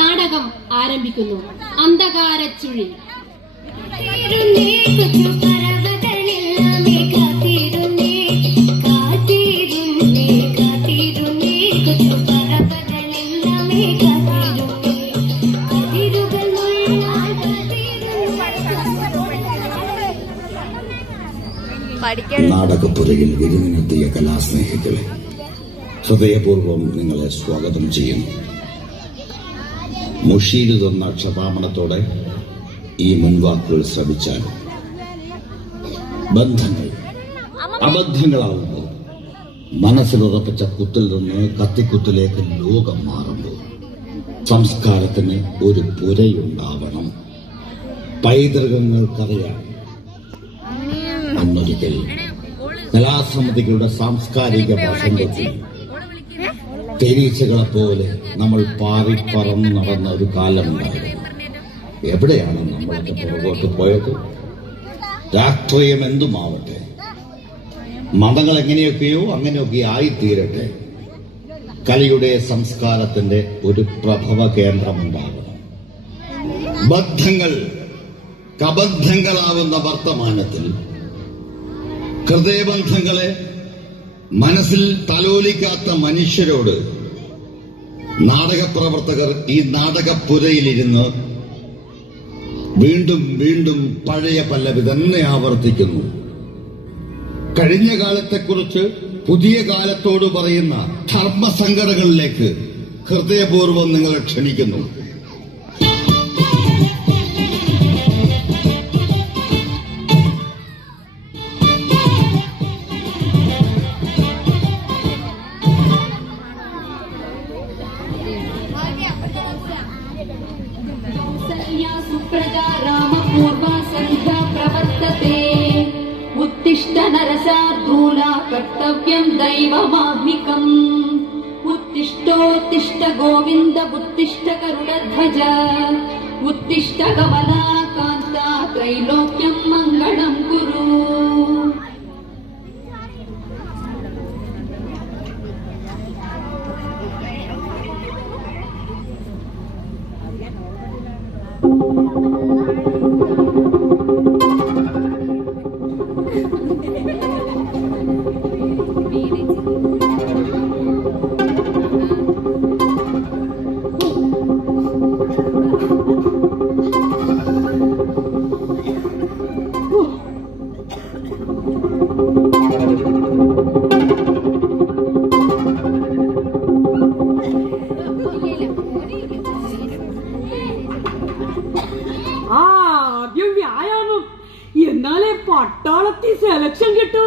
നാടകം ആരംഭിക്കുന്നു. അന്ധകാരച്ചുഴി. നാടകപ്പുരയിൽ വിരുന്നിനെത്തിയ കലാസ്നേഹികളെ ഹൃദയപൂർവ്വം നിങ്ങളെ സ്വാഗതം ചെയ്യുന്നു. മുഷീര് തന്ന ക്ഷമാപണത്തോടെ ഈ മുൻവാക്കുകൾ ശ്രമിച്ചാൽ ബന്ധങ്ങൾ അബദ്ധങ്ങളാവുമ്പോൾ മനസ്സിലുറപ്പിച്ച കുത്തിൽ നിന്ന് കത്തിക്കുത്തിലേക്ക് ലോകം മാറുമ്പോൾ സംസ്കാരത്തിന് ഒരു പുരയുണ്ടാവണം. പൈതൃകങ്ങൾക്കറിയാം. അന്നൊരിക്കൽ കലാസമിതികളുടെ സാംസ്കാരിക വസന്തത്തിൽ തേനീച്ചകളെപ്പോലെ നമ്മൾ പാറിപ്പറന്ന് നടന്ന ഒരു കാലമുണ്ടായിരുന്നു. എവിടെയാണ് നമ്മളൊക്കെ പുറകോട്ട് പോയത്? രാഷ്ട്രീയം എന്തുമാവട്ടെ, മതങ്ങൾ എങ്ങനെയൊക്കെയോ അങ്ങനെയൊക്കെ ആയിത്തീരട്ടെ, കലയുടെ സംസ്കാരത്തിന്റെ ഒരു പ്രഭവ കേന്ദ്രമുണ്ടാകണം. ബദ്ധങ്ങൾ കബദ്ധങ്ങളാവുന്ന വർത്തമാനത്തിൽ ഹൃദയബന്ധങ്ങളെ മനസ്സിൽ തലോലിക്കാത്ത മനുഷ്യരോട് നാടകപ്രവർത്തകർ ഈ നാടകപ്പുരയിലിരുന്ന് വീണ്ടും വീണ്ടും പഴയ പല്ലവി തന്നെ ആവർത്തിക്കുന്നു. കഴിഞ്ഞ കാലത്തെക്കുറിച്ച് പുതിയ കാലത്തോട് പറയുന്ന ധർമ്മസങ്കടങ്ങളിലേക്ക് ഹൃദയപൂർവ്വം നിങ്ങളെ ക്ഷണിക്കുന്നു. उत्तिष्ठ नरसार्दूला कर्तव्यं दैवमाह्निकम् उत्तिष्ठोत्तिष्ठ गोविन्द उत्तिष्ठ गरुडध्वज उत्तिष्ठ कमलाकान्ता त्रैलोक्यं मङ्गलं कुरु. ആദ്യം വ്യായാമം, എന്നാലേ പട്ടാളത്തിൽ സെലക്ഷൻ കിട്ടൂ.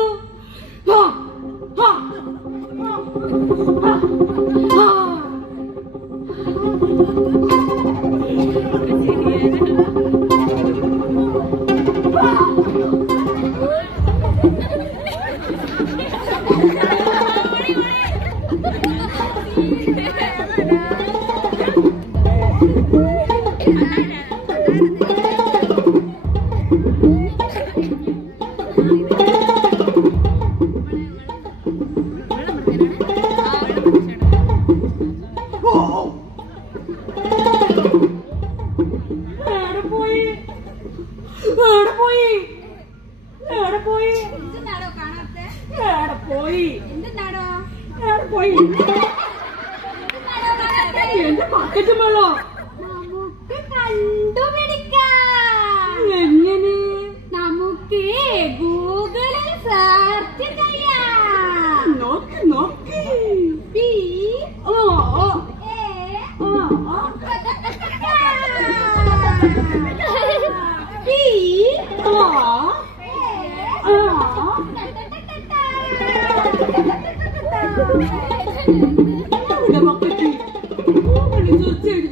എന്റെ പാക്കറ്റ് വെള്ളോ നമുക്ക് കണ്ടുപിടിക്കാം. എങ്ങനെ? നമുക്ക് ഗൂഗിളിൽ സെർച്ച് ചെയ്യാം. നോക്കി നോക്കി.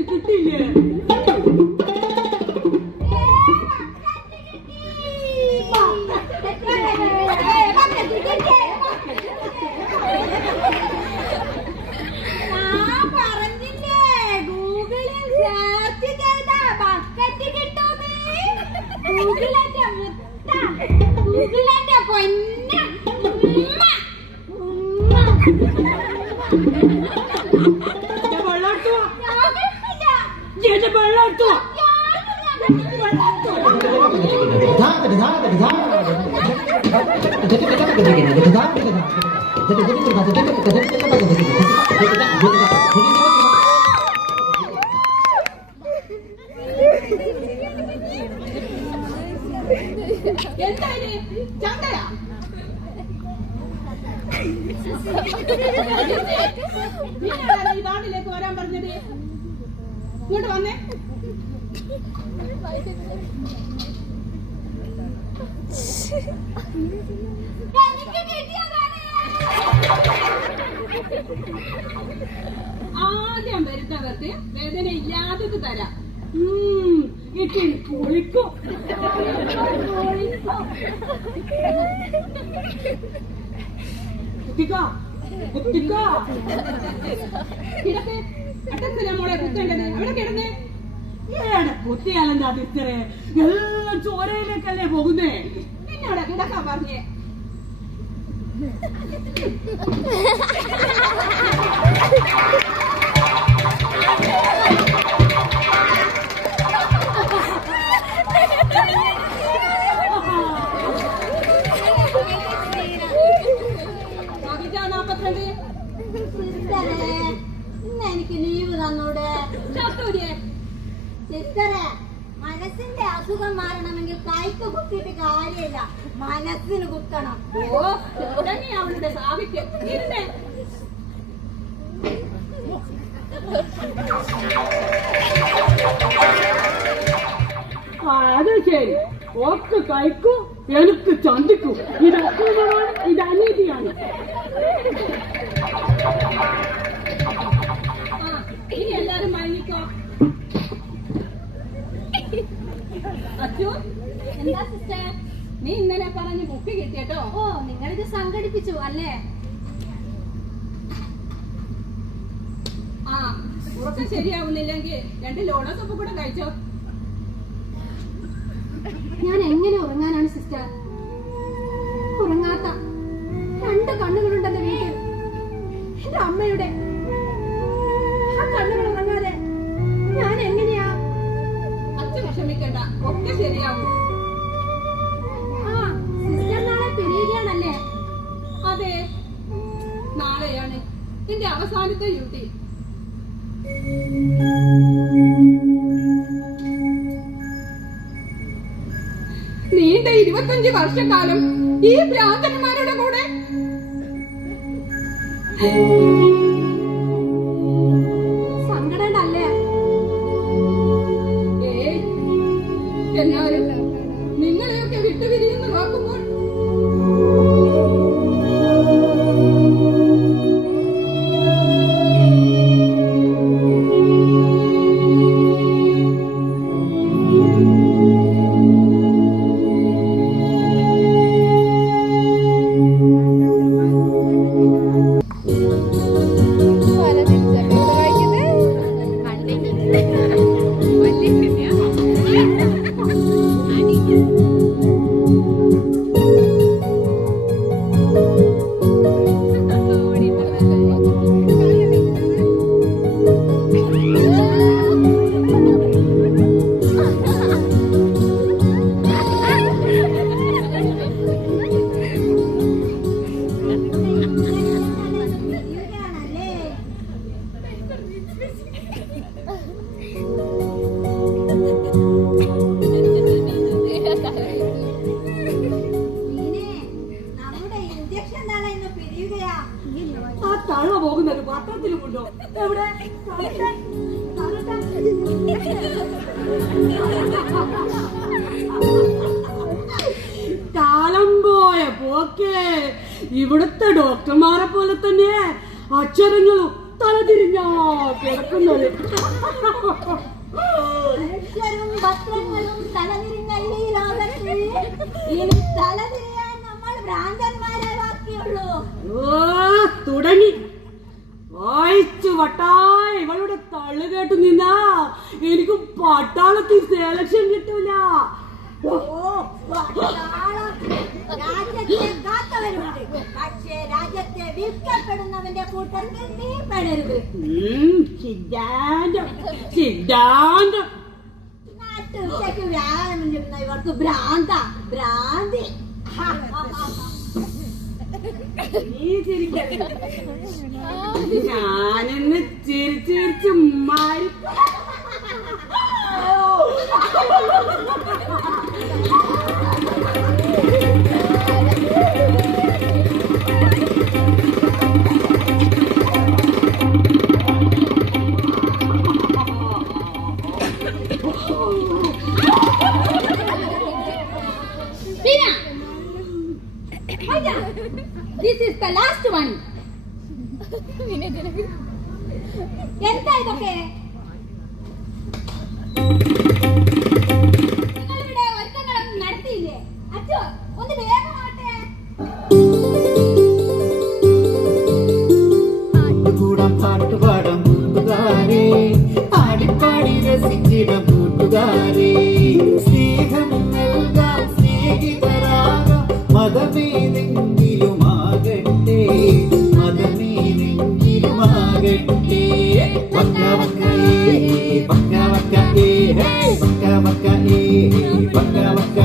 കിട്ടിയില്ലേ? എന്റെ വെള്ളം എടുത്തോ എന്തായാലും ചന്തയാ നീയാണോ ഈ വാർഡിലേക്ക് വരാൻ പറഞ്ഞത്? ഇങ്ങോട്ട് വന്നേ. ആദ്യം വരുന്നവർക്ക് വേദന ഇല്ലാത്തത് തരാം. പൊളിക്കും കിടക്ക്. അട്ടത്തില്ല മോളെ കുത്തേണ്ടത്. അവിടെ കിടന്നേ. കുത്തിയാലെന്താ ടീച്ചറെ? എല്ലാം ചോരയിലേക്കല്ലേ പോകുന്നേ. പിന്നവിടെ കിടക്കാൻ പറഞ്ഞേ. എനിക്ക് ലീവ് തന്നൂടെ ചാത്തൂരിയെ സിസ്റ്ററെ? മനസ്സിന്റെ അസുഖം മാറണമെങ്കിൽ കൈക്ക് കുത്തിയിട്ട് കാര്യമില്ല, മനസ്സിന് കുത്തണം. ഓ തുടങ്ങി അവളുടെ സാഹിത്യം. ഇരുന്നേ. അത് ശരി. ഒക്കെ കഴിക്കും, എനിക്ക് ചന്തിക്കും. ഇത് അസുഖമാണ്, ഇത് അനീതിയാണ്. ഇനി എല്ലാരും മയങ്ങിക്കോ. അച്ചു, എന്താ സിസ്റ്റർ? നീ ഇന്നലെ പറഞ്ഞ് മുക്കി കിട്ടിയട്ടോ. ഓ, നിങ്ങളിത് സംഘടിപ്പിച്ചു അല്ലേ? ആ, ഉറക്കം ശരിയാവുന്നില്ലെങ്കിൽ 2 ലോണസൊപ്പ് കൂടെ കഴിച്ചോ. ഞാൻ എങ്ങനെ ഉറങ്ങാനാണ് സിസ്റ്റർ? ഉറങ്ങാത്ത 2 കണ്ണുകളുണ്ടെന്റെ വീട്ടിൽ. എന്റെ അമ്മയുടെ ആ കണ്ണുകൾ ഉറങ്ങാതെ ഞാൻ എങ്ങനെയാ? അച്ഛൻ വിഷമിക്കണ്ട, ഒക്കെ ശരിയാവും. ആ, സിസ്റ്റർ നാളെ പിരിയുകയാണല്ലേ? അതെ, നാളെയാണ് നിന്റെ അവസാനത്തെ ഡ്യൂട്ടി. നീണ്ട 25 വർഷക്കാലം ഈ ഭ്രാന്തന്മാരുടെ കൂടെ. സങ്കടണ്ടല്ലേ? എന്നാലും നിങ്ങളെയൊക്കെ വിട്ടുപിരിയുന്നു നോക്കുമ്പോൾ ആ തഴ പോകുന്നത് പത്രത്തിലുമുണ്ടോ? എവിടെ? കാലം പോയ പോക്കേ. ഇവിടുത്തെ ഡോക്ടർമാരെ പോലെ തന്നെ അക്ഷരങ്ങളും തലതിരിഞ്ഞാ കിടക്കുന്നത്. മനുഷ്യരും പത്രങ്ങളും തലതിരിഞ്ഞ ഈ ലോകത്ത് ഇനി തലതിരിയാൻ നമ്മൾ ഭ്രാന്തന്മാരെ ബാക്കിയുള്ളൂ. തുടങ്ങി വായിച്ചു വട്ടായ ഇവളുടെ തള്ളു കേട്ടു നിന്നാ എനിക്ക് പട്ടാളത്തിൽ സെലക്ഷൻ കിട്ടൂല. രാജ്യത്തെ കാത്തവരുണ്ട്, പക്ഷേ രാജ്യത്തെ വിൽക്കപ്പെടുന്നവന്റെ കൂട്ടത്തിൽ നീ പെടരുത്. സിദ്ധാന്തം നാട്ടുച്ചയ്ക്ക് വ്യായാമം ചെയ്യുന്ന ഇവർക്ക് ഭ്രാന്തി. നീ ചിരിക്കരുത്. ഞാനെന്ന് ചിരിച്ചു മാറി. This is the last one. എന്താ ഇതൊക്കെ? നിങ്ങളിവിടെ ഒരുക്കങ്ങളൊന്നും നടത്തിയില്ലേ? അച്ചോ ഒന്ന് വേഗമാട്ടെ. പാട്ടുപാടാം കൂട്ടുകാരെ, ആടിപ്പാടി രസിച്ചിടം കൂട്ടുകാരെ, സ്നേഹം നൽകാം സ്നേഹിതരാകാം, മതമേതെങ്കിലുമാകട്ടെ, മതമേതെങ്കിലുമാകട്ടെ. വക്ക വക്ക വക്ക വക്ക വക്ക വക്ക വക്ക വക്ക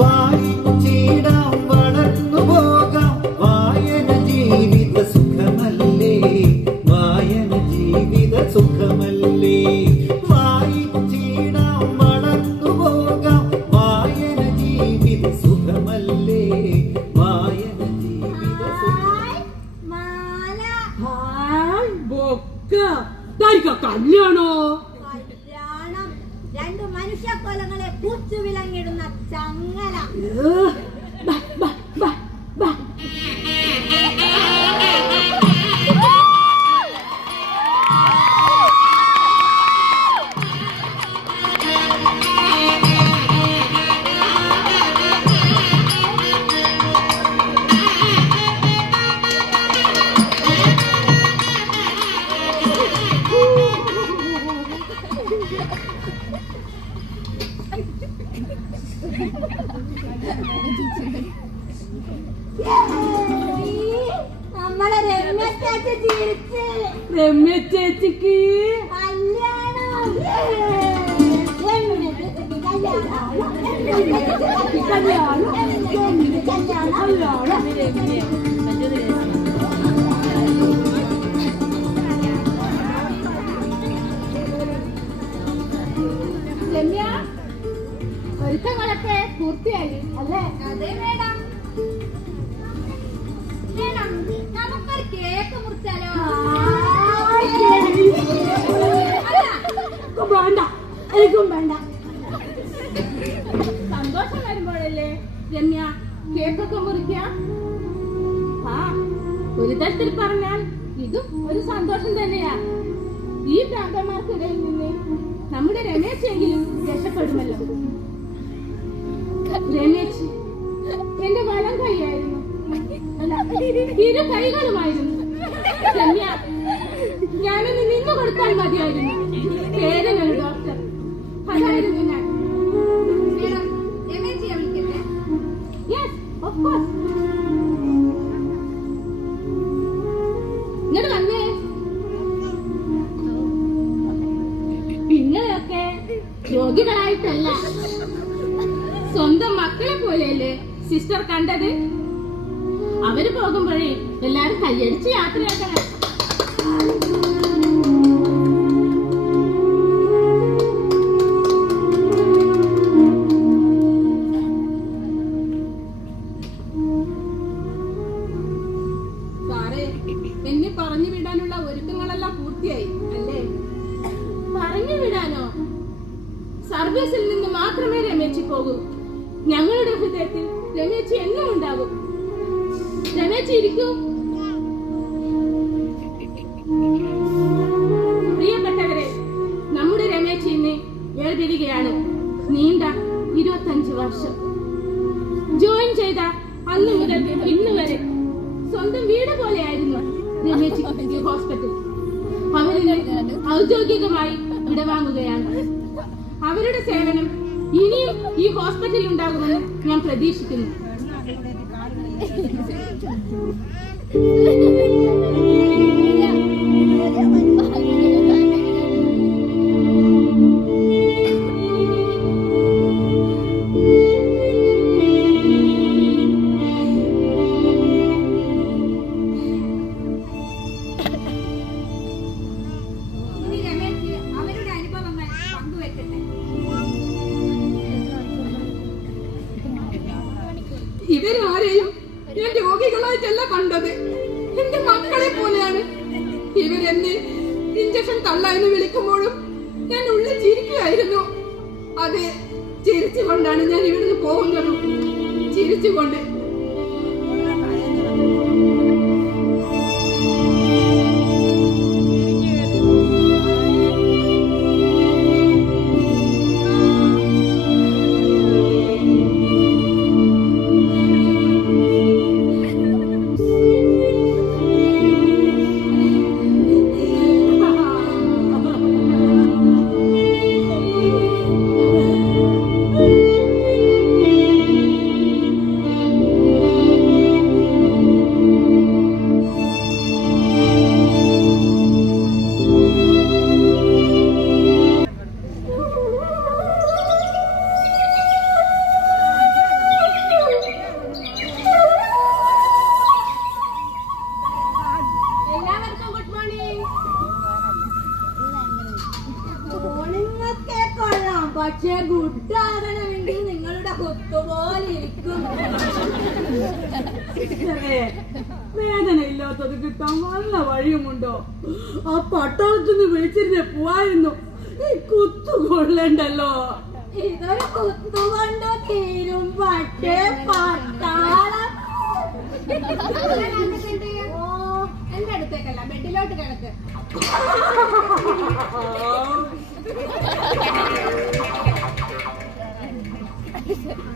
വായിച്ചിടാം വളർന്നു പോകാം, വായന ജീവിത സുഖമല്ലേ, വായന ജീവിത സുഖമല്ലേ. വായിച്ചിടാം വളർന്നു പോകാം, വായന ജീവിത സുഖമല്ലേ, വായന ജീവിത സുഖം. മാല കല്യാണോ? കല്യാണം രണ്ട് മനുഷ്യക്കൊലങ്ങളെ പൂച്ചു വിലങ്ങിടുന്ന ചങ്ങല. നമ്മളെ രമ്യ ചേച്ചി ചിരിച്ച്. രമ്യ ചേച്ചിക്ക് കല്യാണം. രമ്യ, ഒരുക്കങ്ങളൊക്കെ പൂർത്തിയായി അല്ലേ? അതെ മേഡം. മേഡം, നമുക്കൊരു കേക്ക് മുറിച്ചാലോ? വേണ്ട, എനിക്കും വേണ്ട. സന്തോഷം വരുമ്പോഴല്ലേ രമ്യ കേക്കൊക്കെ മുറിക്കാം. ആ ഒരു തരത്തിൽ പറഞ്ഞാൽ ഇതും ഒരു സന്തോഷം തന്നെയാ. ഈ ഭ്രാന്തന്മാർക്കിടയിൽ നിന്ന് നമ്മുടെ രമേശെങ്കിലും രക്ഷപ്പെടുമല്ലോ. രമേശ് എന്റെ വലം കൈയായിരുന്നു, അല്ല ഇരു കൈകളുമായിരുന്നു. രമ്യ ഞാനൊന്ന് നിന്നു കൊടുത്താൽ മതിയായിരുന്നു. പേരനൊരു ഡോക്ടർ, അതായിരുന്നു ഞാൻ. Yes, of course. ഇങ്ങോട്ട് വന്നേ. നിങ്ങളൊക്കെ രോഗികളായിട്ടല്ല, സ്വന്തം മക്കളെ പോലെയല്ലേ സിസ്റ്റർ കണ്ടത്. അവര് പോകുമ്പോഴേ എല്ലാരും കയ്യടിച്ച് യാത്രയാക്കണം. സാറേ, എന്നെ പറഞ്ഞു വിടാനുള്ള ഒരുക്കങ്ങളെല്ലാം പൂർത്തിയായി അല്ലേ? പറഞ്ഞു വിടാനോ? സർവീസിൽ നിന്ന് മാത്രമേ രമേശി പോകൂ. ഞങ്ങളുടെ ഹൃദയത്തിൽ രമേശി എന്നും ഉണ്ടാകും. രമേശി ഇരിക്കൂ. പ്രിയപ്പെട്ടവരെ, നമ്മുടെ രമേശി ഇന്ന് വേർപിരികയാണ്. നീണ്ട 25 വർഷം ജോയിൻ ചെയ്ത അന്ന് മുതൽ ഇന്ന് വരെ സ്വന്തം വീട് പോലെയായിരുന്നു രമേശി ഹോസ്പിറ്റൽ. അവരിന് ഔദ്യോഗികമായി വിടവാങ്ങുകയാണ്. അവരുടെ സേവനം ഇനിയും ഈ ഹോസ്പിറ്റലിൽ ഉണ്ടാകുമെന്ന് ഞാൻ പ്രതീക്ഷിക്കുന്നു. അവരുടെ അനുഭവങ്ങൾ പങ്കുവെക്കട്ടെ. ഇവരാരെയും ഞാൻ രോഗികളായിട്ടല്ല കണ്ടത്, എന്റെ മക്കളെ പോലെയാണ്. ഇവരെന്നെ ഇഞ്ചക്ഷൻ തള്ള എന്ന് വിളിക്കുമ്പോഴും ഞാൻ ഉള്ളിൽ ചിരിക്കുകയായിരുന്നു. അതെ, ചിരിച്ചുകൊണ്ടാണ് ഞാൻ ഇവിടുന്ന് പോകുന്നതും, ചിരിച്ചുകൊണ്ട്. എല്ലാവർക്കും ഗുഡ് മോർണിംഗ്. മോർണിംഗൊക്കെ കൊള്ളാം, പക്ഷേ ഗുഡ് ആകണമെങ്കിൽ നിങ്ങളുടെ കൊത്തുപോലെ ഇരിക്കും. വേദന ഇല്ലാത്തത് കിട്ടാൻ വല്ല വഴിയുമുണ്ടോ? ആ പട്ടാളത്തിന് വിളിച്ചിരുന്നേ പോവായിരുന്നു, ഈ കുത്തു കൊള്ളണ്ടല്ലോ. ഇതൊരു കുത്തുകൊണ്ട് തീരും, പക്ഷേ പട്ടാളം. ഓ, എന്റെ അടുത്തേക്കല്ല, ബെഡിലോട്ട് കിടക്ക്.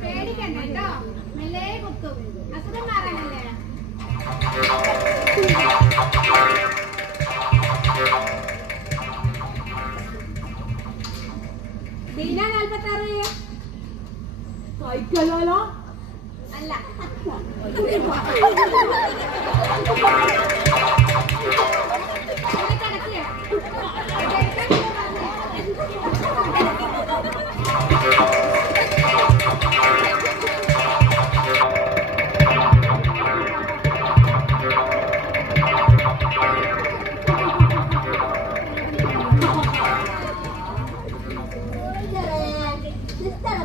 പേടിക്കണ്ട കേട്ടോ, മെല്ലെ കുത്തും, അസുഖം മാറാനല്ലേ. ബീന 46 കൈക്കല്ലോ. അല്ല.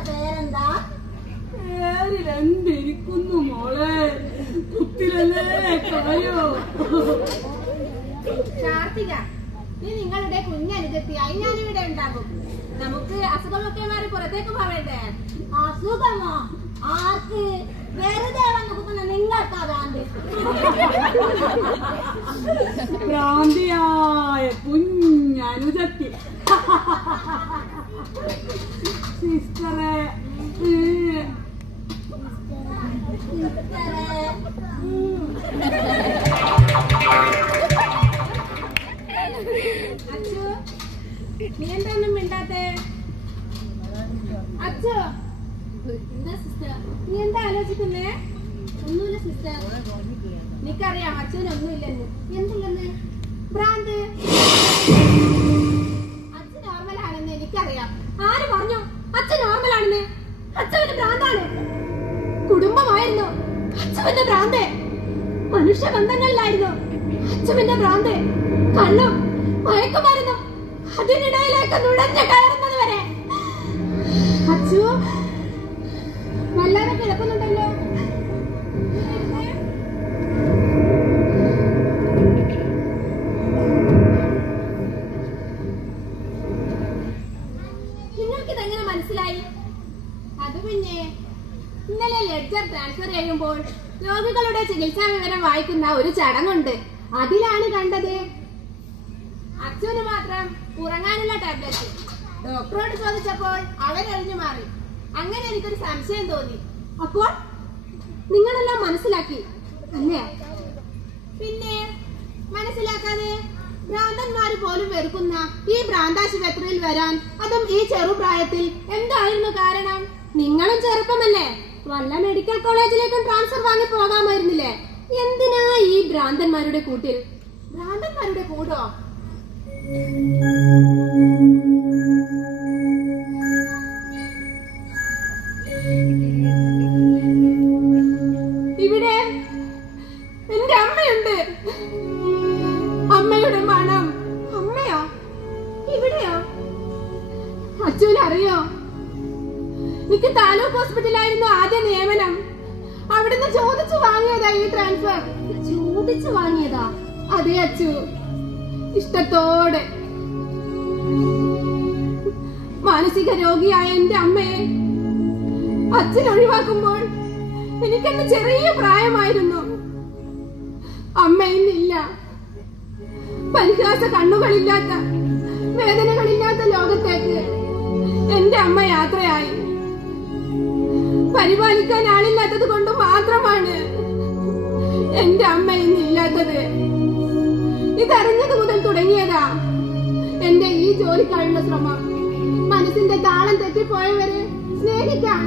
പേരെന്താ? പേരിലെന്തിരിക്കുന്നു മോളെ, കുത്തിലല്ലേ കായോ. കാർത്തിക, നീ നിങ്ങളുടെ കുഞ്ഞനുജത്തിയായി ഞാനിവിടെ ഉണ്ടാകും. നമുക്ക് അസുഖമൊക്കെ മാറി പുറത്തേക്ക് പോവേണ്ടേ? അസുഖമോ? ആർക്ക്? വെറുതെ വന്ന് കുത്തുന്ന നിങ്ങൾക്കാ ഭ്രാന്തി. ഭ്രാന്തിയായ കുഞ്ഞനുജത്തി. സിസ്റ്ററെ, അച്ചു, നീ എന്താന്നും മിണ്ടാത്തെ? അച്ചു, എന്താ സിസ്റ്റർ, നീ എന്താ ആലോചിക്കുന്നേ? ഒന്നുമില്ല സിസ്റ്റർ. നിനക്കറിയാം അച്ഛനൊന്നുമില്ലെന്ന്. എന്തില്ലെന്ന്? ഭ്രാന്ത്. അച്ഛൻ നോർമലാണെന്ന് എനിക്കറിയാം. ആര് പറഞ്ഞു അച്ഛൻ നോർമലാണെന്ന്? അച്ഛന് ഭ്രാന്താണ്. കുടുംബമായിരുന്നു അച്ഛന്റെ ഭ്രാന്ത്, മനുഷ്യ ബന്ധങ്ങളിലായിരുന്നു അച്ഛന്റെ ഭ്രാന്ത്, കള്ളും മയക്കുമരുന്നും അതിനിടയിലേക്ക് നുഴഞ്ഞു കയറുന്നത് വരെ. അച്ചു വല്ലാതെ കിടക്കുന്നുണ്ടല്ലോ. നിങ്ങൾക്കിതെങ്ങനെ മനസ്സിലായി? അത് പിന്നെ ഇന്നലെ ലെഡ്ജർ ട്രാൻസ്ഫർ ചെയ്യുമ്പോൾ രോഗികളുടെ ചികിത്സാ വിവരം വായിക്കുന്ന ഒരു ചടങ്ങുണ്ട്, അതിലാണ് കണ്ടത്. അച്ഛന് മാത്രം ഉറങ്ങാനുള്ള ടാബ്ലറ്റ്. ഡോക്ടറോട് ചോദിച്ചപ്പോൾ അവരൊഴിഞ്ഞു മാറി. അങ്ങനെ എനിക്കൊരു സംശയം തോന്നി. അപ്പോൾ നിങ്ങളെല്ലാം മനസ്സിലാക്കി അല്ലേ? പിന്നെ മനസ്സിലാക്കാതെ ഭ്രാന്തന്മാര് പോലും വെറുക്കുന്ന ഈ ഭ്രാന്താശുപത്രിയിൽ വരാൻ, അതും ഈ ചെറുപ്രായത്തിൽ, എന്തായിരുന്നു കാരണം? നിങ്ങളും ചെറുപ്പമല്ലേ, വല്ല മെഡിക്കൽ കോളേജിലേക്കും ട്രാൻസ്ഫർ വാങ്ങി പോകാമായിരുന്നില്ലേ? എന്തിനാ ഈ ഭ്രാന്തന്മാരുടെ കൂട്ടിൽ? ഭ്രാന്തന്മാരുടെ കൂടോ? ഇവിടെ എന്റെ അമ്മയുണ്ട്. അമ്മയുടെ മണം. അമ്മയോ? ഇവിടെയോ? അച്ഛനറിയോ? എനിക്ക് താലൂക്ക് ഹോസ്പിറ്റലായിരുന്നു ആദ്യ നിയമനം. അവിടുന്ന് ചോദിച്ചു വാങ്ങിയതാ ഈ ട്രാൻസ്ഫർ. ചോദിച്ചു വാങ്ങിയതാ? അതെ അച്ചു, ഇഷ്ടത്തോടെ. മാനസിക രോഗിയായ എന്റെ അമ്മയെ അച്ഛൻ ഒഴിവാക്കുമ്പോൾ എനിക്കെന്നെ ചെറിയ പ്രായമായിരുന്നു. അമ്മ ഇന്നില്ല. പരിഹാസ കണ്ണുകളില്ലാത്ത, വേദനകളില്ലാത്ത ലോകത്തേക്ക് എന്റെ അമ്മ യാത്രയായി. പരിപാലിക്കാൻ ആളില്ലാത്തത് കൊണ്ട് മാത്രമാണ് എന്റെ അമ്മ ഇന്നില്ലാത്തത്. ഇതറിഞ്ഞത് മുതൽ തുടങ്ങിയതാ എന്റെ ഈ ജോലിക്കായുള്ള ശ്രമം. മനസ്സിന്റെ താളം തെറ്റിപ്പോയവരെ സ്നേഹിക്കാൻ,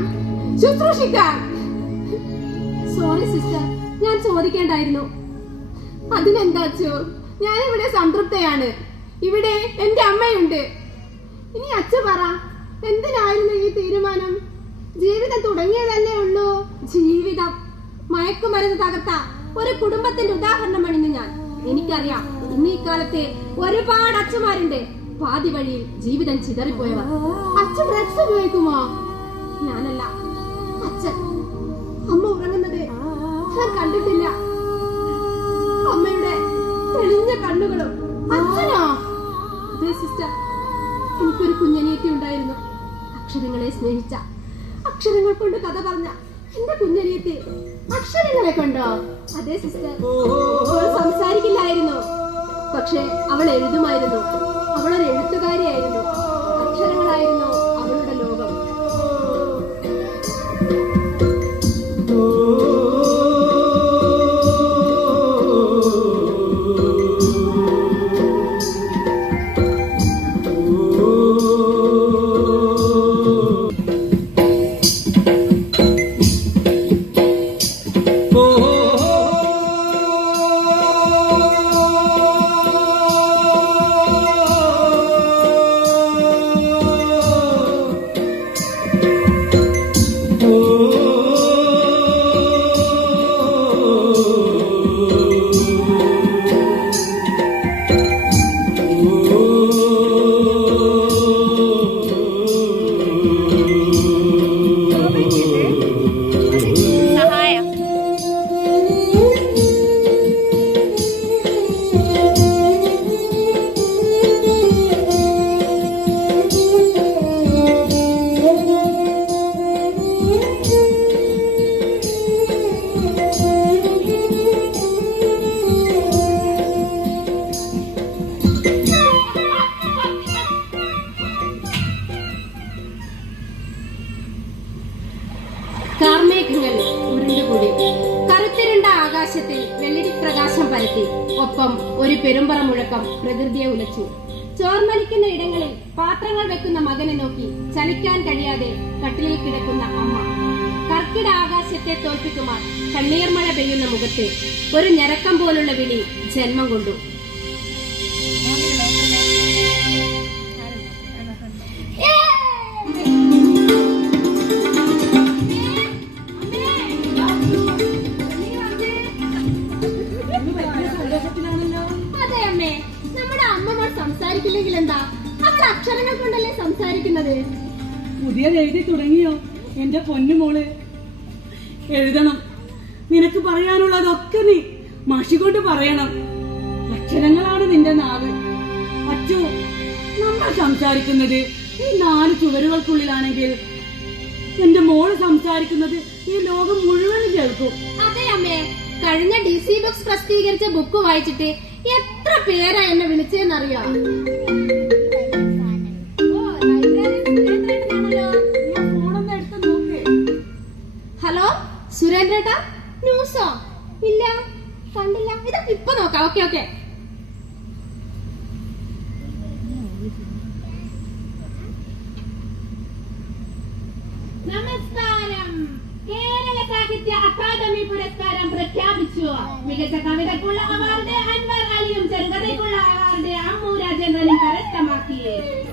ശുശ്രൂഷിക്കാൻ. സോറി സിസ്റ്റർ, ഞാൻ ചോദിക്കേണ്ടായിരുന്നു. അതിനെന്താ അച്ചു, ഞാനിവിടെ സംതൃപ്തയാണ്. ഇവിടെ എന്റെ അമ്മയുണ്ട്. ഇനി അച്ഛ പറ, എന്തിനായിരുന്നു ഈ തീരുമാനം? ജീവിതം തുടങ്ങിയതല്ലേ ഉള്ളൂ. ജീവിതം മയക്കുമരുന്ന് തകർത്ത ഒരു കുടുംബത്തിന്റെ ഉദാഹരണമാണ് ഇന്ന് ഞാൻ. എനിക്കറിയാം, ഇന്ന് ഈ കാലത്തെ ഒരുപാട് അച്ഛന്മാരുണ്ട് പാതി വഴിയിൽ ജീവിതം ചിതറിപ്പോയവർ. അച്ഛൻ ഡ്രഗ്സ് ഉപയോഗിക്കുമോ? ഞാനല്ല, അച്ഛൻ. അമ്മ ഉറങ്ങുന്നത് ഞാൻ കണ്ടിട്ടില്ല. അമ്മയുടെ തെളിഞ്ഞ കണ്ണുകളും. അച്ഛനോ? അതെ സിസ്റ്റർ, എനിക്കൊരു കുഞ്ഞനിയത്തി ഉണ്ടായിരുന്നു. അക്ഷരങ്ങളെ സ്നേഹിച്ച, അക്ഷരങ്ങൾ കൊണ്ട് കഥ പറഞ്ഞ എന്റെ കുഞ്ഞനിയത്തി. അക്ഷരങ്ങളെ കൊണ്ടോ? അതെ സിസ്റ്റർ. അവൾ സംസാരിക്കില്ലായിരുന്നു, പക്ഷെ അവൾ എഴുതുമായിരുന്നു. അവളൊരു എഴുത്തുകാരിയായിരുന്നു. അക്ഷരങ്ങളായിരുന്നു അവളുടെ ലോകം. കറുത്തിരുണ്ട ആകാശത്തിൽ വെള്ളി പ്രകാശം പരത്തി. ഒപ്പം ഒരു പെരുമ്പറ മുഴക്കം പ്രകൃതിയെ ഉലച്ചു. ചോർന്നലിക്കുന്ന ഇടങ്ങളിൽ പാത്രങ്ങൾ വെക്കുന്ന മകനെ നോക്കി ചലിക്കാൻ കഴിയാതെ കട്ടിലിൽ കിടക്കുന്ന അമ്മ. കർക്കിട ആകാശത്തെ തോൽപ്പിക്കുമാർ കണ്ണീർമഴ പെയ്യുന്ന മുഖത്ത് ഒരു ഞരക്കം പോലുള്ള വിളി ജന്മം കൊണ്ടു. അതെ അമ്മേ, നമ്മുടെ അമ്മമാർ സംസാരിക്കില്ലെങ്കിൽ എന്താ? അവൾ അക്ഷരങ്ങൾ കൊണ്ടല്ലേ സംസാരിക്കുന്നത്. പുതിയത് എഴുതി തുടങ്ങിയോ എന്റെ പൊന്നുമോള്? എഴുതണം. നിനക്ക് പറയാനുള്ളതൊക്കെ നീ മാഷി കൊണ്ട് പറയണം. അക്ഷരങ്ങളാണ് നിന്റെ നാവ്. അച്ചു, നമ്മൾ സംസാരിക്കുന്നത് ഈ 4 ചുവരുകൾക്കുള്ളിലാണെങ്കിൽ എന്റെ മോള് സംസാരിക്കുന്നത് ഈ ലോകം മുഴുവൻ കേൾക്കും. അതെ അമ്മേ, കഴിഞ്ഞ DC ബുക്സ് പ്രസിദ്ധീകരിച്ച ബുക്ക് വായിച്ചിട്ട് എത്ര പേരാ എന്നെ വിളിച്ചതെന്നറിയോ? ഹലോ സുരേന്ദ്രേട്ടാ, ന്യൂസോ? ഇല്ല, കണ്ടില്ല. ഇത് ഇപ്പൊ നോക്കാം. Okay okay. നമസ്കാരം. സാഹിത്യ അക്കാദമി പുരസ്കാരം പ്രഖ്യാപിച്ചു. മികച്ച കവിതയ്ക്കുള്ള അവാർഡ് അൻവർ അലിയും ചെറുകഥയ്ക്കുള്ള അവാർഡ് അമ്മു രാജേന്ദ്രനും കരസ്ഥമാക്കി.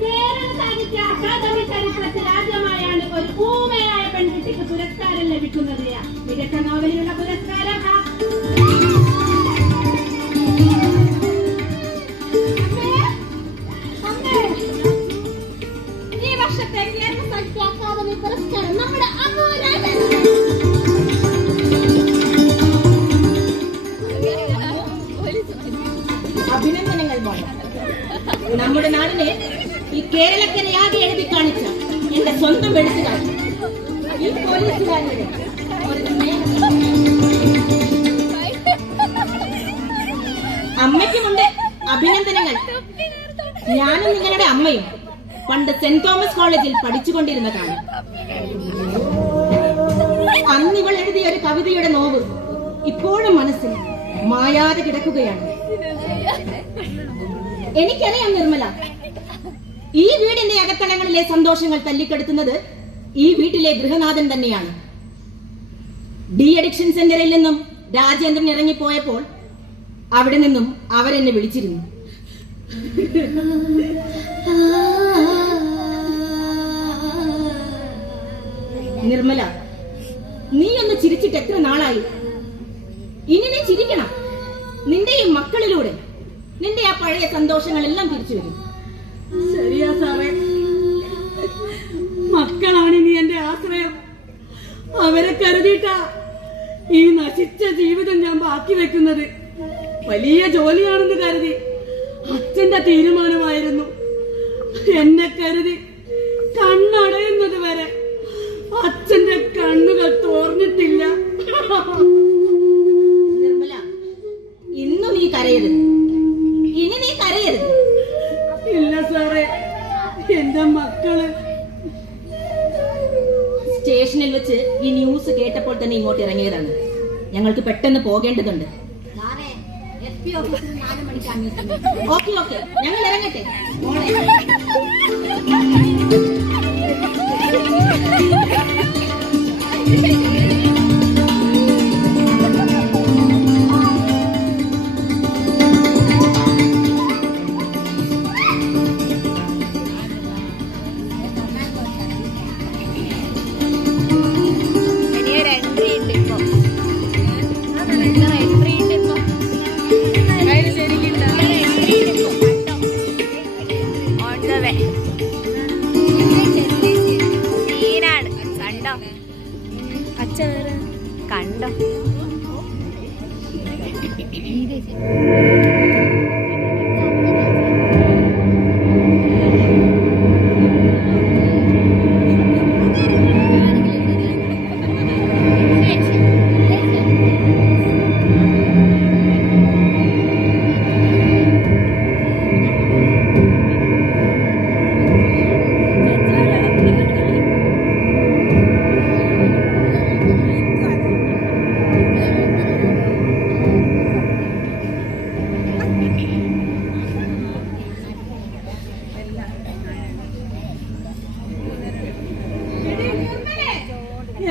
കേരള സാഹിത്യ അക്കാദമി ചരിത്രത്തിൽ ആദ്യമായാണ് ഒരു ഊമയായ പെൺകുട്ടിക്ക് പുരസ്കാരം ലഭിക്കുന്നത്. മികച്ച നോവലിനുള്ള പുരസ്കാരം ഈ വർഷത്തെ കേരള സാഹിത്യ അക്കാദമി പുരസ്കാരം നമ്മുടെ അമ്മു രാജേന്ദ്രൻ. അഭിനന്ദനങ്ങൾ മോളെ. നമ്മുടെ നാടിനെ ഈ കേരളക്കരയാകെ എഴുതി കാണിച്ച എന്റെ സ്വന്തം എഴുത്തുകാരൻ ഈ പോലീസുകാരുടെ അമ്മയ്ക്കുമുണ്ട് അഭിനന്ദനങ്ങൾ. ഞാനും നിങ്ങളുടെ അമ്മയും പണ്ട് സെന്റ് തോമസ് കോളേജിൽ പഠിച്ചുകൊണ്ടിരുന്നതാണ്. അന്ന് ഇവൾ എഴുതിയ ഒരു കവിതയുടെ നോവ് ഇപ്പോഴും മനസ്സിൽ മായാതെ കിടക്കുകയാണ്. എനിക്കറിയാം നിർമ്മല, ഈ വീടിന്റെ അകത്തളങ്ങളിലെ സന്തോഷങ്ങൾ തല്ലിക്കെടുത്തുന്നത് ഈ വീട്ടിലെ ഗൃഹനാഥൻ തന്നെയാണ്. ഡി അഡിക്ഷൻ സെന്ററിൽ നിന്നും രാജേന്ദ്രൻ ഇറങ്ങിപ്പോയപ്പോൾ അവിടെ നിന്നും അവരെന്നെ വിളിച്ചിരുന്നു. നിർമ്മല, നീ ഒന്ന് ചിരിച്ചിട്ട് എത്ര നാളായി? ഇനി നീ ചിരിക്കണം. നിന്റെ ഈ മക്കളിലൂടെ നിന്റെ ആ പഴയ സന്തോഷങ്ങളെല്ലാം തിരിച്ചു വരും. ശരിയാ സാറേ, മക്കളാണ് ഇനി എന്റെ ആശ്രയം. അവരെ കരുതിയിട്ടാ ഈ നശിച്ച ജീവിതം ഞാൻ ബാക്കി വെക്കുന്നത്. വലിയ ജോലിയാണെന്ന് കരുതി അച്ഛന്റെ തീരുമാനമായിരുന്നു. എന്നെ കരുതി കണ്ണടയുന്നത് വരെ അച്ഛന്റെ കണ്ണുകൾ തോർന്നിട്ടില്ല. നിർമ്മല, ഇന്നു നീ കരയരുത്. ഇനി നീ കരയരുത്. ഇല്ല സാറേ, എന്റെ മക്കള് സ്റ്റേഷനിൽ വെച്ച് ഈ ന്യൂസ് കേട്ടപ്പോൾ തന്നെ ഇങ്ങോട്ട് ഇറങ്ങിയതാണ്. ഞങ്ങൾക്ക് പെട്ടെന്ന് പോകേണ്ടതുണ്ട്. ഓക്കെ ഓക്കെ, ഞങ്ങൾ ഇറങ്ങട്ടെ. കണ്ടോ?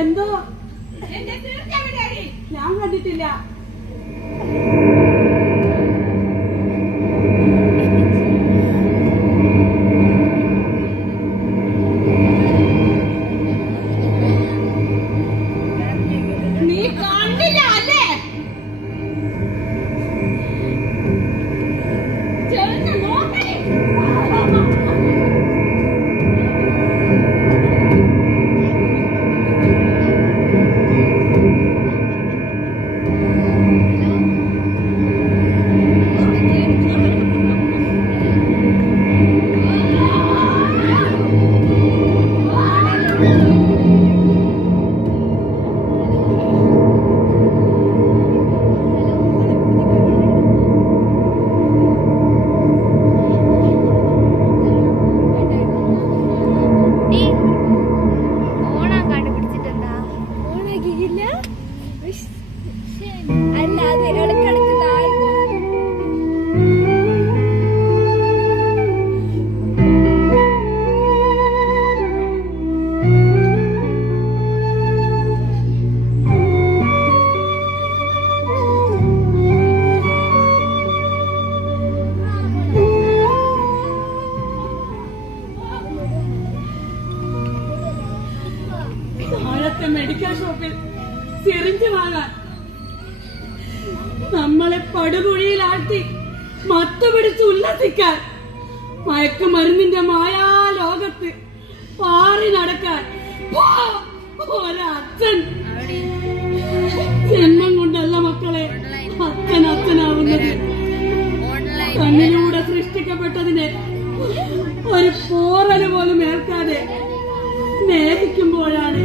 എന്തോ ഞാൻ കണ്ടിട്ടില്ല. നീ കണ്ടില്ല അല്ലേ? ചെറുക്കൻ നോക്കണേ. സിറിഞ്ച് വാങ്ങാൻ. നമ്മളെ പടുകുഴിയിലാഴ്ത്തി മത്തുപിടിച്ച് ഉല്ലസിക്കാൻ, മയക്കുമരുന്നിന്റെ മായാ ലോകത്ത് പാറി നടക്കാൻ ഒരച്ഛൻ. ജന്മം കൊണ്ടല്ല മക്കളെ അച്ഛനാവുന്നത്. കണ്ണിലൂടെ സൃഷ്ടിക്കപ്പെട്ടതിനെ ഒരു പോറല് പോലും ഏൽക്കാതെ സ്നേഹിക്കുമ്പോഴാണ്,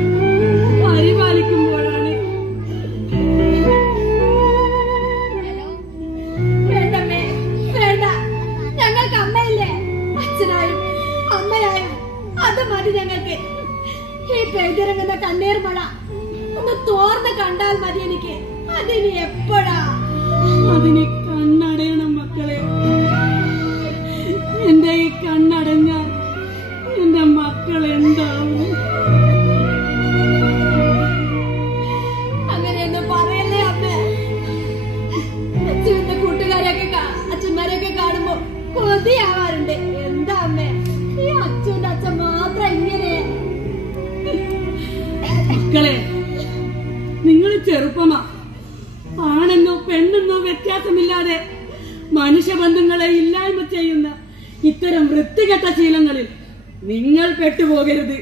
പരിപാലിക്കുമ്പോഴാണ്. വേണ്ടമ്മേ വേണ്ട, ഞങ്ങൾക്ക് അമ്മയില്ലേ, അച്ഛനായും അമ്മയായും അത് മതി ഞങ്ങൾക്ക്. ഈ പെയ്തിറങ്ങുന്ന കണ്ണീർ മഴ ഒന്ന് തോർന്ന് കണ്ടാൽ മതി എനിക്ക്. അതിന് എപ്പോഴാ? അതിന് കണ്ണടയണം മക്കളെ. എന്റെ ഈ കണ്ണടഞ്ഞാൽ എന്റെ മക്കൾ എന്താവും? അങ്ങനെയൊന്നും പറയല്ലേ അമ്മേ. അച്ഛന്റെ കൂട്ടുകാരെയൊക്കെ അച്ഛന്മാരെയൊക്കെ കാണുമ്പോ കൊതിയാവാറുണ്ട്. എന്താ അമ്മേ ഈ അച്ഛന്റെ അച്ഛൻ മാത്രം ഇങ്ങനെ? മക്കളെ, നിങ്ങൾ ചെറുപ്പമാ. ആണെന്നോ പെണ്ണെന്നോ വ്യത്യാസമില്ലാതെ മനുഷ്യബന്ധങ്ങളെ ഇല്ലായ്മ ചെയ്യുന്ന ഇത്തരം വൃത്തികെട്ട ശീലങ്ങളിൽ നിങ്ങൾ പെട്ടുപോകരുത്.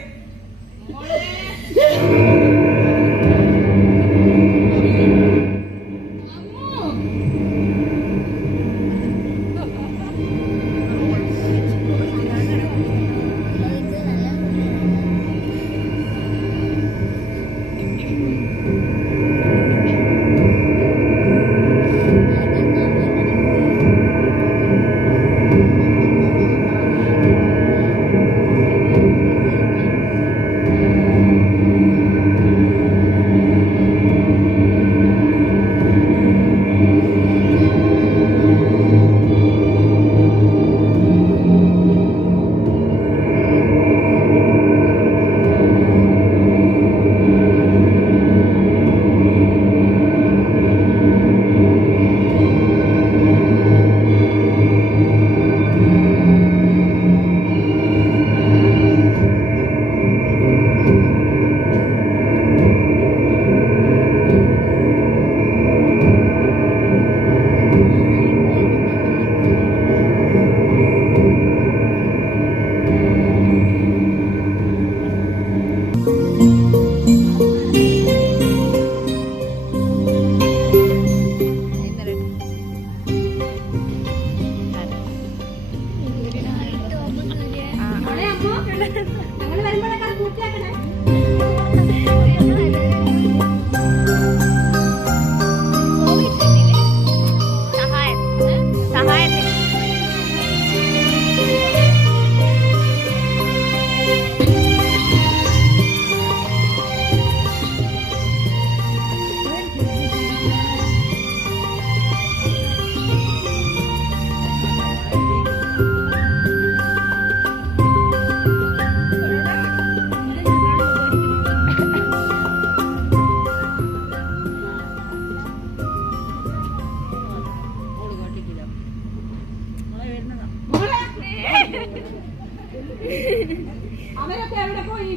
അവരൊക്കെ എവിടെ പോയി?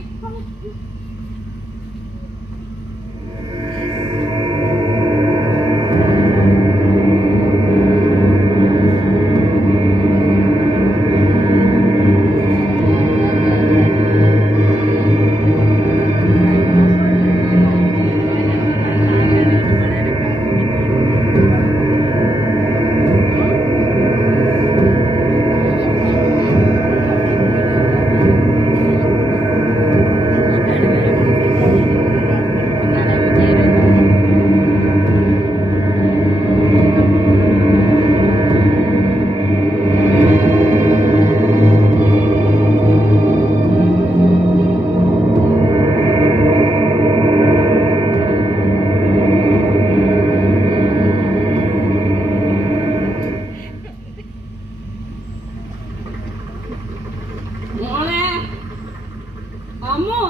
അമ്മോ,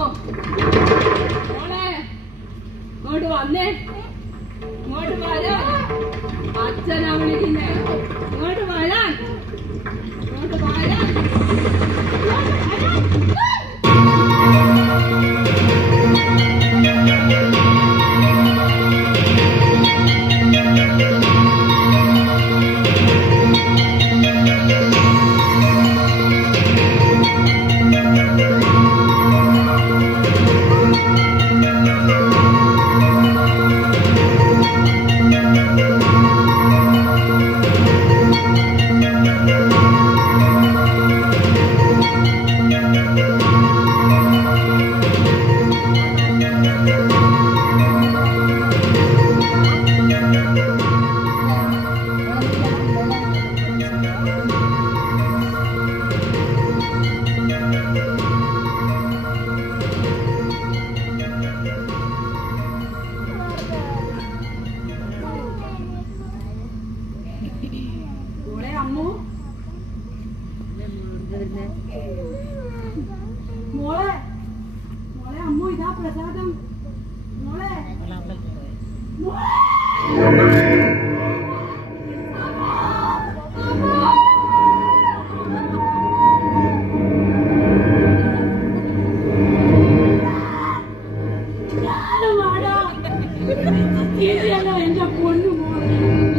മോളെ ഇങ്ങോട്ട് വന്നേ, ഇങ്ങോട്ട് വരാ. അച്ഛനാ വിളിക്കുന്നേ, ഇങ്ങോട്ട് വരാൻ, ഇങ്ങോട്ട് വരാൻ. തീർച്ചയല്ല എന്റെ പൊന്നു മോളെ.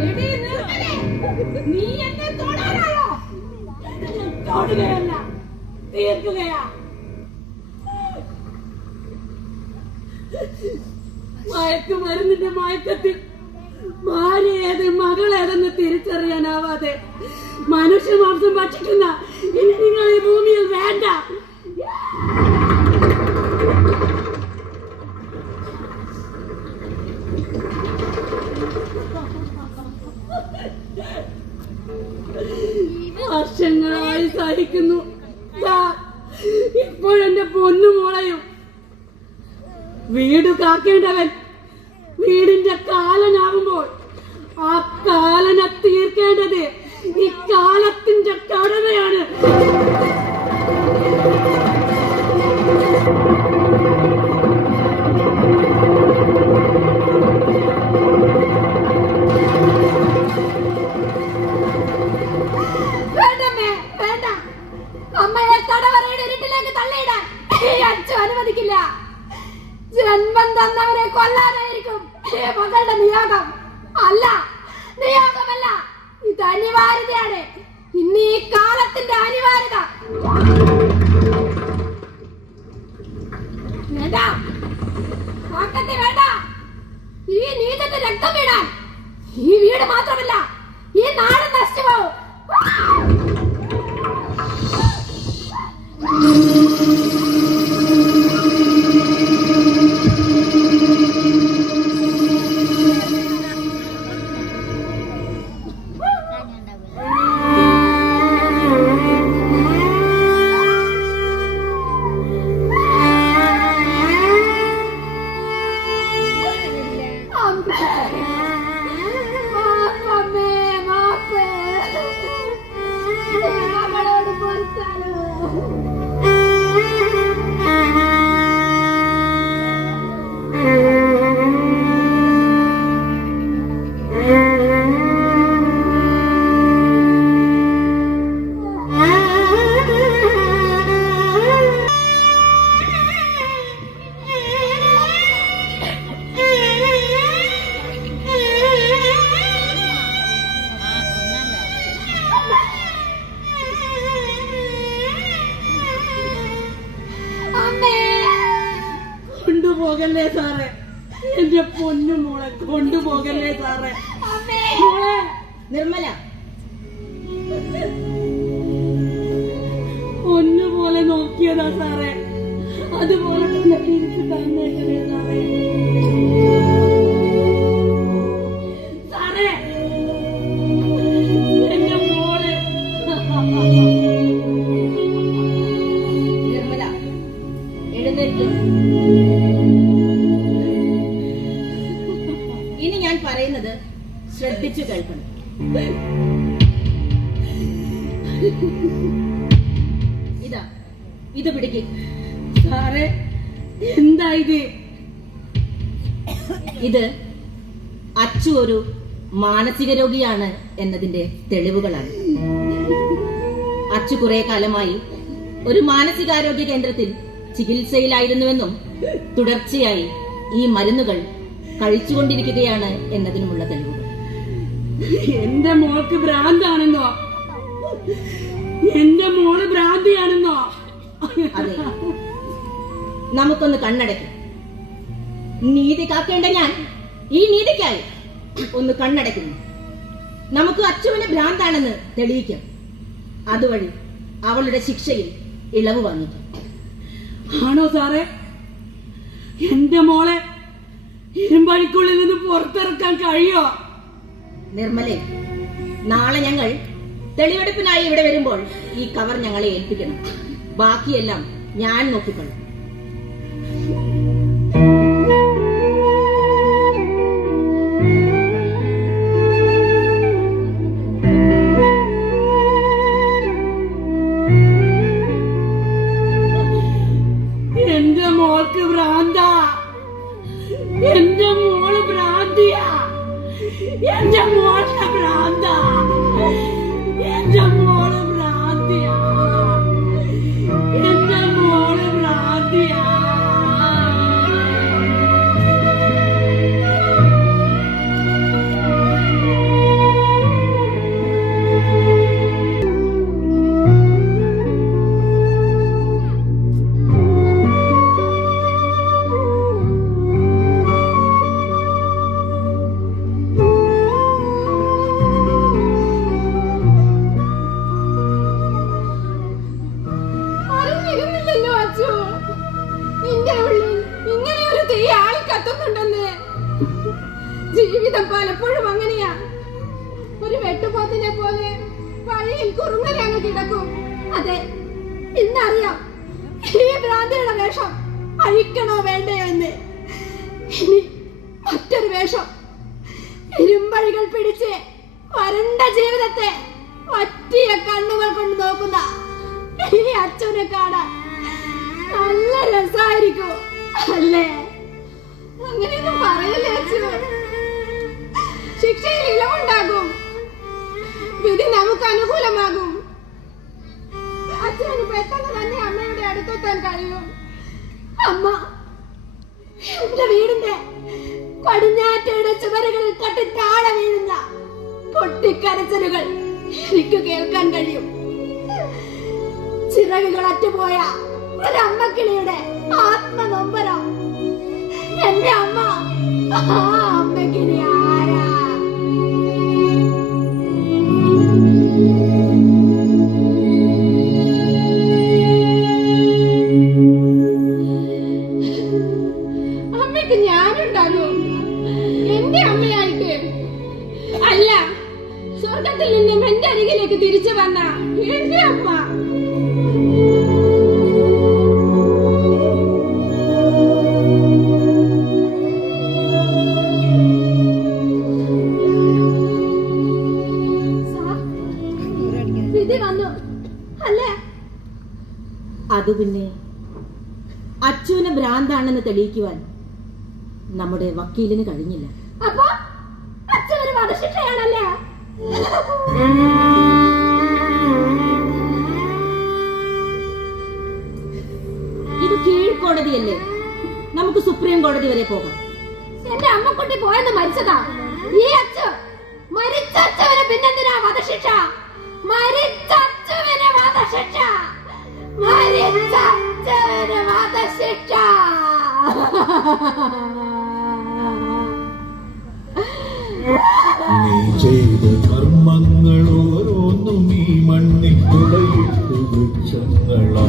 എടീ നിർത്തണേ. നീ എന്നെ തൊടാനായോ? തൊടുകയല്ല, തീർക്കുകയാ. മയക്കുമരുന്നിന്റെ മയക്കത്തിൽ ഭാര്യ ഏത് മകളേതെന്ന് തിരിച്ചറിയാനാവാതെ മനുഷ്യമാംസം ഭക്ഷിക്കുന്ന ഇനി നിങ്ങൾ ഈ ഭൂമിയിൽ വേണ്ട. വർഷങ്ങളായി സഹിക്കുന്നു. ഇപ്പോഴെന്റെ പൊന്നുമോളയും. വീട് കാക്കേണ്ടവൻ വീടിന്റെ കാലനാവുമ്പോൾ ആ കാലനെ തീർക്കേണ്ടത് ഈ കാലത്തിന്റെ കടമയാണ്. വേണ്ടമ്മേ, വേണ്ട. അമ്മയെ തടവറയുടെ ഇരുട്ടിലേക്ക് തള്ളിയിടാൻ ഈ അച്ഛൻ അനുവദിക്കില്ല. ജന്മം തന്നവരെ കൊല്ലാനായിരിക്കും ഈ മകളുടെ നിയോഗം. അല്ല, നിയോഗമല്ല, ഇത് അനിവാര്യതയാണ്. ഇന്ന് ഈ കാലത്തിന്റെ അനിവാര്യത. വേണ്ട, വാക്കത്തി വേണ്ട. ഈ നീചന്റെ രക്തം വീടാൻ ഈ വീട് മാത്രമല്ല, ഈ നാട് നശിച്ചു പോകും. കൊണ്ടുപോകല്ലേ സാറേ, എന്റെ പൊന്നു മോളെ കൊണ്ടുപോകല്ലേ സാറേ. മോളെ നിർമ്മല, പൊന്നുപോലെ നോക്കിയതാ സാറേ, അതുപോലെ തന്നെ തിരിച്ചു തന്നേക്കണേ സാറേ. സാറേ, എന്റെ മോള്. നിർമ്മല, എഴുന്നേൽക്കും. ഇനി ഞാൻ പറയുന്നത് ശ്രദ്ധിച്ചു കേൾക്കണം. ഇതാ, ഇത് പിടിക്കും. സാറേ, എന്താ ഇത്? ഇത് അച്ചു ഒരു മാനസിക രോഗിയാണ് എന്നതിന്റെ തെളിവുകളാണ്. അച്ചു കുറെ കാലമായി ഒരു മാനസികാരോഗ്യ കേന്ദ്രത്തിൽ ചികിത്സയിലായിരുന്നുവെന്നും തുടർച്ചയായി ഈ മരുന്നുകൾ കഴിച്ചുകൊണ്ടിരിക്കുകയാണ് എന്നതിനുമുള്ള തെളിവുകൾ. എന്റെ മോൾക്ക് ഭ്രാന്താണെന്നോ? എന്റെ മോള് ഭ്രാന്തിയാണെന്നോ? അതെ, നമുക്കൊന്ന് കണ്ണടയ്ക്കും. നീതി കാക്കേണ്ട ഞാൻ ഈ നീതിക്കായി ഒന്ന് കണ്ണടയ്ക്കുന്നു. നമുക്ക് അച്ചുവിന് ഭ്രാന്താണെന്ന് തെളിയിക്കാം. അതുവഴി അവളുടെ ശിക്ഷയിൽ ഇളവ് വാങ്ങിക്കും. ആണോ സാറേ? എന്റെ മോളെ ഇരുമ്പഴിക്കുള്ളിൽ നിന്ന് പുറത്തിറക്കാൻ കഴിയോ? നിർമ്മലേ, നാളെ ഞങ്ങൾ തെളിവെടുപ്പിനായി ഇവിടെ വരുമ്പോൾ ഈ കവർ ഞങ്ങളെ ഏൽപ്പിക്കണം. ബാക്കിയെല്ലാം ഞാൻ നോക്കിക്കൊള്ളാം. എന്റെ മോൾക്ക് ഭ്രാന്താ. എന്റെ മോള് ഭ്രാന്തിയാ. എന്റെ മോളുടെ ഭ്രാന്താ. എന്റെ മോള് ഭ്രാന്തിയാ. എന്റെ മോള് ഭ്രാന്തിയാ. ജീവിതം പലപ്പോഴും അങ്ങനെയാ. ഒരു വെട്ടുപോത്തിനെ പോലെ വഴിയിൽ കുറുങ്ങലങ്ങ് കിടക്കും. അതെ, ഇന്നറിയാം ഈ ഭ്രാന്തിയുടെ വേഷം അഴിക്കണോ വേണ്ടയോ എന്ന്. ഇനി മറ്റൊരു വേഷം, ഇരുമ്പഴികൾ പിടിച്ച് വരണ്ട ജീവിതത്തെ പറ്റിയ കണ്ണുകൾ കൊണ്ട് നോക്കുന്ന ഈ അച്ഛനെ കാണാൻ നല്ല രസമായിരിക്കും അല്ലേ? അങ്ങനെയൊന്നും പറയല്ലേ അച്ഛൻ. ശിക്ഷയിൽ ഇളവുണ്ടാകും, വിധി നമുക്ക് അനുകൂലമാകും. അച്ഛന് പെട്ടെന്ന് തന്നെ അമ്മയുടെ അടുത്തെത്താൻ കഴിയും. അമ്മ എന്റെ വീടിന്റെ പടിഞ്ഞാറ്റയുടെ ചുവരുകളിൽ തട്ടി താഴെ വീഴുന്ന പൊട്ടിക്കരച്ചലുകൾ എനിക്ക് കേൾക്കാൻ കഴിയും. ചിറകുകൾ അറ്റുപോയ ഒരമ്മക്കിളിയുടെ ആത്മനൊമ്പരം. എന്റെ അമ്മ, ആ അമ്മക്കിളി ആരാ? അമ്മയ്ക്ക് ഞാനുണ്ടാകും, എന്റെ അമ്മയായിട്ട്. അല്ല, സ്വർഗത്തിൽ നിന്നും എന്റെ അരികിലേക്ക് തിരിച്ചു വന്ന എന്റെ അമ്മ. വിധി വന്നു അല്ലേ? അത് പിന്നെ അച്ഛന് ഭ്രാന്താണെന്ന് തെളിയിക്കുവാൻ നമ്മുടെ വക്കീലിന് കഴിഞ്ഞില്ല. അപ്പൊ അച്ഛൻ ഒരു വധശിക്ഷയാണല്ലേ? ഇത് കീഴ്ക്കോടതിയല്ലേ, നമുക്ക് സുപ്രീം കോടതി വരെ പോകാം. എന്റെ അമ്മക്കുട്ടി പോയെന്ന് മരിച്ചതാ. ഈ അച്ഛൻ മരിച്ച അച്ഛന് പിന്നെന്തിനാ വധശിക്ഷ? മരിച്ച അച്ഛന് വധശിക്ഷ, മരിച്ച അച്ഛന് വധശിക്ഷ. നീ ചെയ്ത കർമ്മങ്ങൾ ഓരോന്നും ഈ മണ്ണിൽ തുളയിട്ട് വൃക്ഷങ്ങളാ.